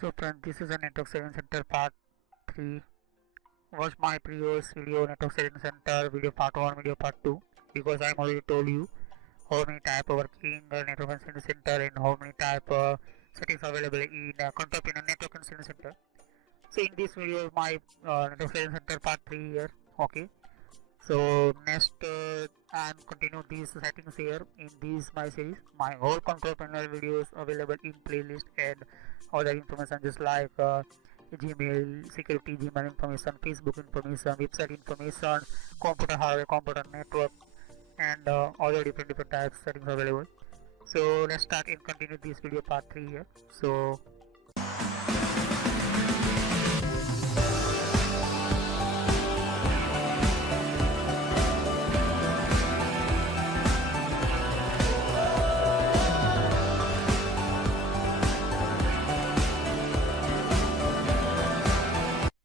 So friend, this is a network saving center part 3. Watch my previous video network saving center video part 1 video part 2 because I already told you how many type of working network saving center and how many type settings available in control in a network saving center. So in this video my network saving center part 3 here. Okay. So next I'm continue these settings here in this my series. My whole control panel videos available in playlist and other information just like Gmail security, Gmail information, Facebook information, website information, computer hardware, computer network, and other different types settings available. So let's start and continue this video part 3 here. So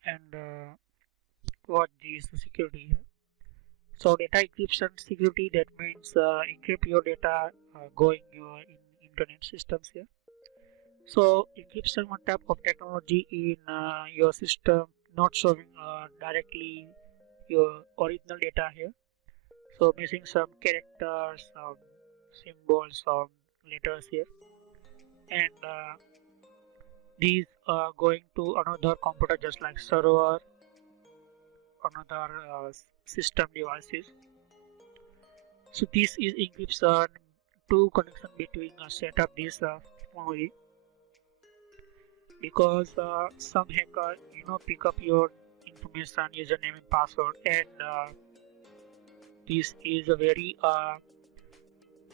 and what is security here. So data encryption security, that means encrypt your data going your in internet systems here. So encryption one type of technology in your system, not showing directly your original data here. So missing some characters, some symbols, some letters here, and these are going to another computer just like server, another system devices. So this is encryption to connection between a set of this technology, because some hacker pick up your information, username and password, and this is a very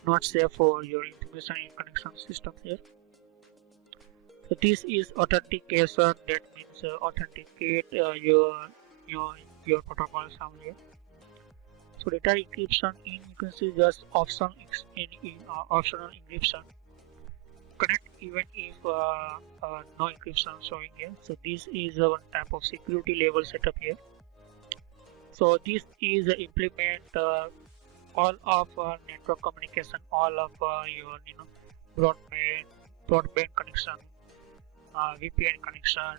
not safe for your information in connection systems here. So this is authentication, that means authenticate your protocol somewhere. So data encryption in, you can see just optional optional encryption. Connect even if no encryption showing here. So this is one type of security level setup here. So this is implement all of network communication, all of your broadband connection, VPN connection,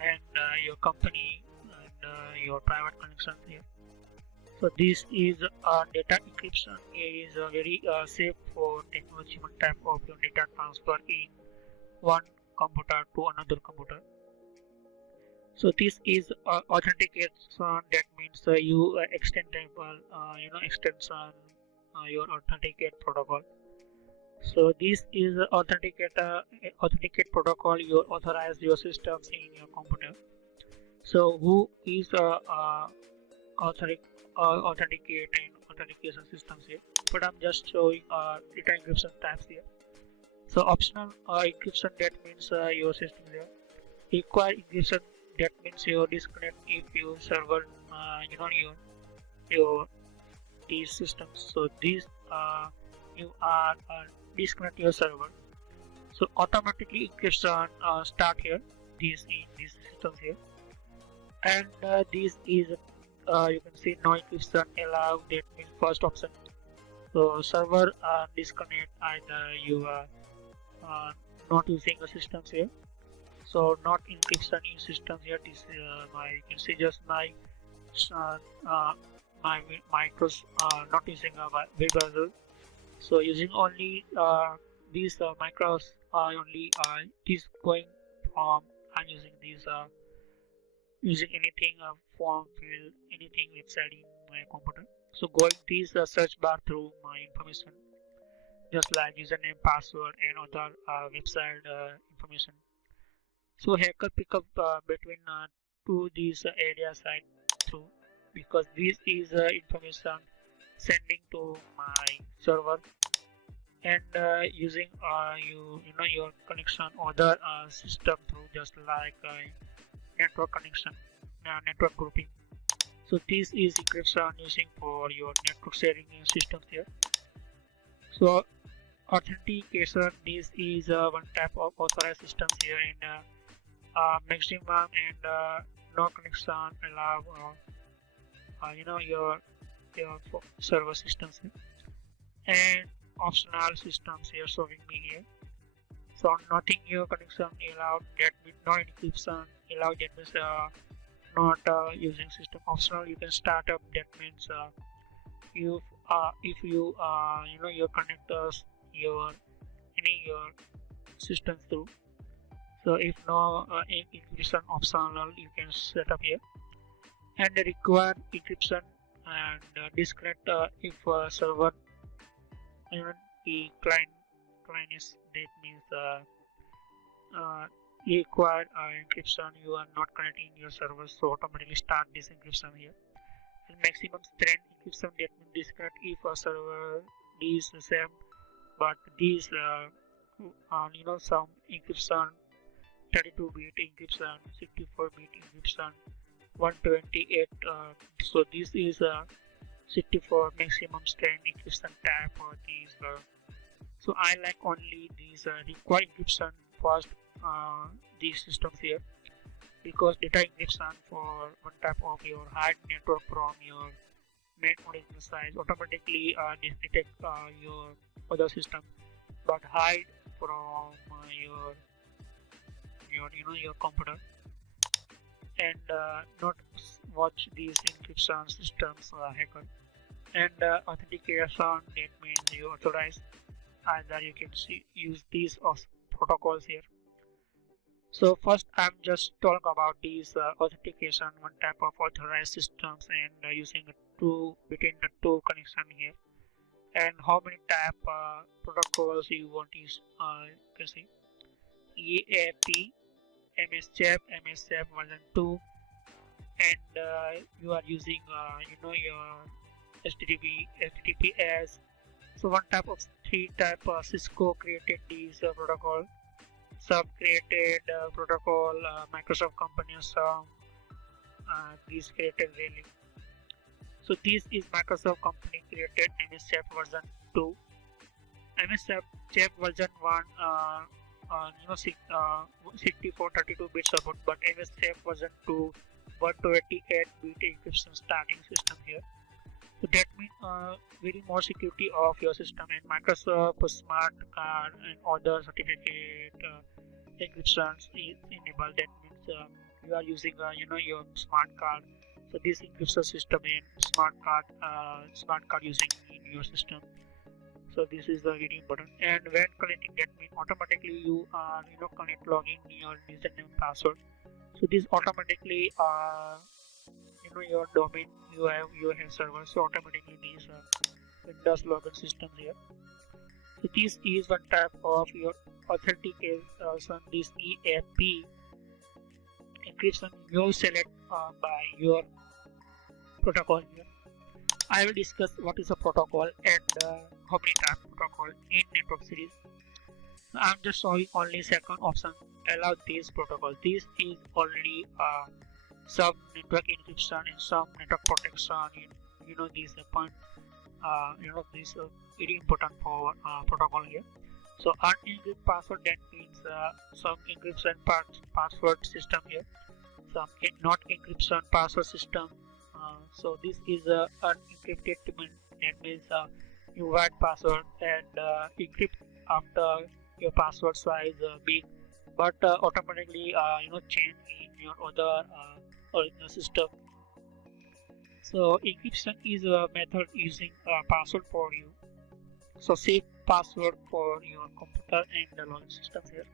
and your company and your private connection here. So this is data encryption is very safe for technology, one type of your data transfer in one computer to another computer. So this is authentication, that means you extendable extension your authenticate protocol. So this is authenticate protocol. You authorize your systems in your computer. So who is authenticate and authentication systems here? But I'm just showing data encryption types here. So optional encryption, that means your system here. Require encryption, that means you disconnect if your server your these systems. So these you are disconnect your server. So automatically encryption start here, this in these systems here, and this is you can see no encryption allowed, that means first option. So server disconnect, either you are not using the systems here. So not encryption in systems here. This my, you can see just my my micros not using a web browser. So using only these micros only this going from, I'm using these using anything form field, anything website in my computer. So going this search bar through my information just like username, password, and other website information. So hacker pick up between two these areas I through, because this is information sending to my server, and using your connection other system through just like network connection, network grouping. So this is encryption using for your network sharing systems here. So authentication, this is one type of authorized systems here, and maximum and no connection allow your server systems here, and optional systems here showing me here. So nothing your connection allowed, that means no encryption allowed, that means not using system optional. You can start up, that means you if you your connectors your any your system through. So if no encryption optional, you can set up here. And the required encryption and disconnect if server even the client is, that means required encryption, you are not connecting your server, so automatically start this encryption here. And maximum strength encryption, that means disconnect if a server is the same, but these some encryption, 32-bit encryption, 64-bit encryption, 128. So this is 64 maximum strength encryption type for these. So I like only these required encryption first these systems here, because data encryption for one type of your hard network from your main original size automatically detect your other system, but hide from your computer, and not watch these encryption systems hacker. And authentication, that means you authorize, either you can use these protocols here. So first I'm just talk about these authentication, one type of authorized systems, and using between the two connection here, and how many type protocols you want to use. You can see EAP, MSCHAP, MSCHAP version 2, and you are using your HTTPS. So one type of three type Cisco created these protocol. Some created protocol, Microsoft company, some these created really. So this is Microsoft company created MSCHAP version 2. MSCHAP version 1 64 32-bit support, but MSCHAP version 2 128-bit encryption starting system here. So that means very more security of your system, and Microsoft Smart Card and other certificate encryptions is enabled. That means you are using your smart card. So this encryption system in smart card using in your system. So this is very important. And when connecting, that means automatically you connect logging your username and password. So this automatically your domain you have server, so automatically these Windows login systems here. So this is one type of your authentication. This EAP encryption you select by your protocol here. I will discuss what is a protocol and how many type protocol in network series. I'm just showing only second option, allow this protocol. This is only some network encryption and some network protection in this point. This very important for protocol here. So unencrypted password, that means some encryption password system here, some not encryption password system. So this is unencrypted, that means you write password and encrypt after your password size big, but automatically change in your other original system. So encryption is a method using a password for you. So save password for your computer and the login system here.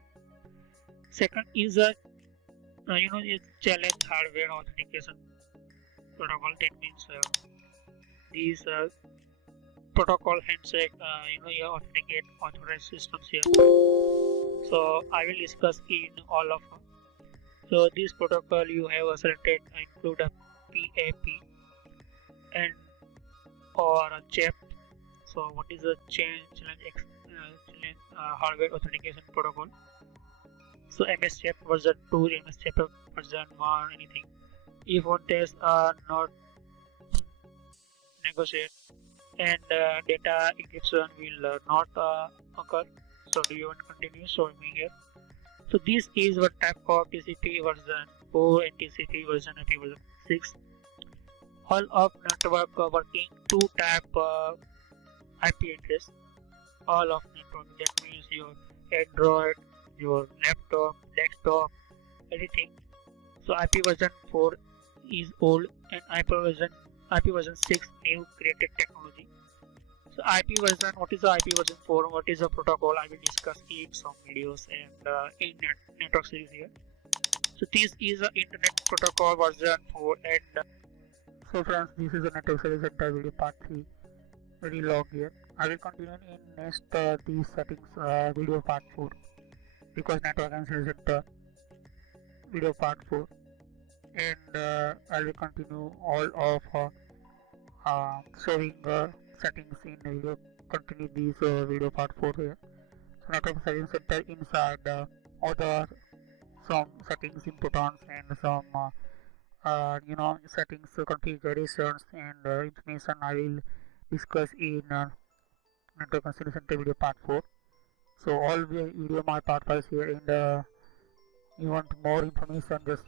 Second is a it's challenge hardware authentication protocol. That means these protocol handshake you authenticate authorized systems here. So I will discuss in all of them. So this protocol you have selected include a PAP and or a CHAP. So what is a challenge hardware authentication protocol? So MSCHAP version 2, MSCHAP version 1, anything. If one test are not negotiate, and data encryption will not occur. So do you want to continue? Show me here. So this is one type of TCP version 4 and TCP version IP version 6. All of network working two type IP address. All of network, that means your Android your laptop, desktop, anything. So IP version 4 is old and IP version 6 new created technology. So IP version, what is the IP version 4? What is the protocol? I will discuss in some videos and in network series here. So this is the internet protocol version 4 and so friends, this is the network series entire video part 3. Very long here. I will continue in next these settings video part 4 because network and series center video part 4 and I will continue all of showing settings in video. Continue this video part 4 here. So network settings center inside other some settings importance and some settings configurations and information I will discuss in network settings center video part 4. So all the video my part 5 here and you want more information just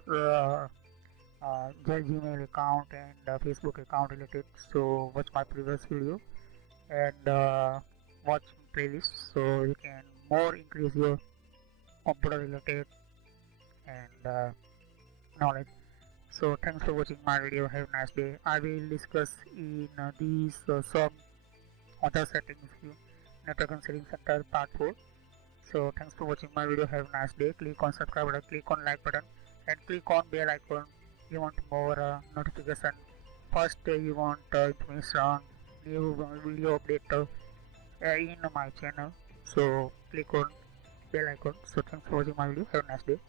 Gmail account and Facebook account related, so watch my previous video and watch playlist so you can more increase your computer related and knowledge. So thanks for watching my video. Have a nice day. I will discuss in these some other settings here, network and settings center part 4. So thanks for watching my video. Have a nice day. Click on subscribe button, click on like button and click on bell icon. You want more notification. First you want information, new video update in my channel. So click on bell icon. So thanks for watching my video. Have a nice day.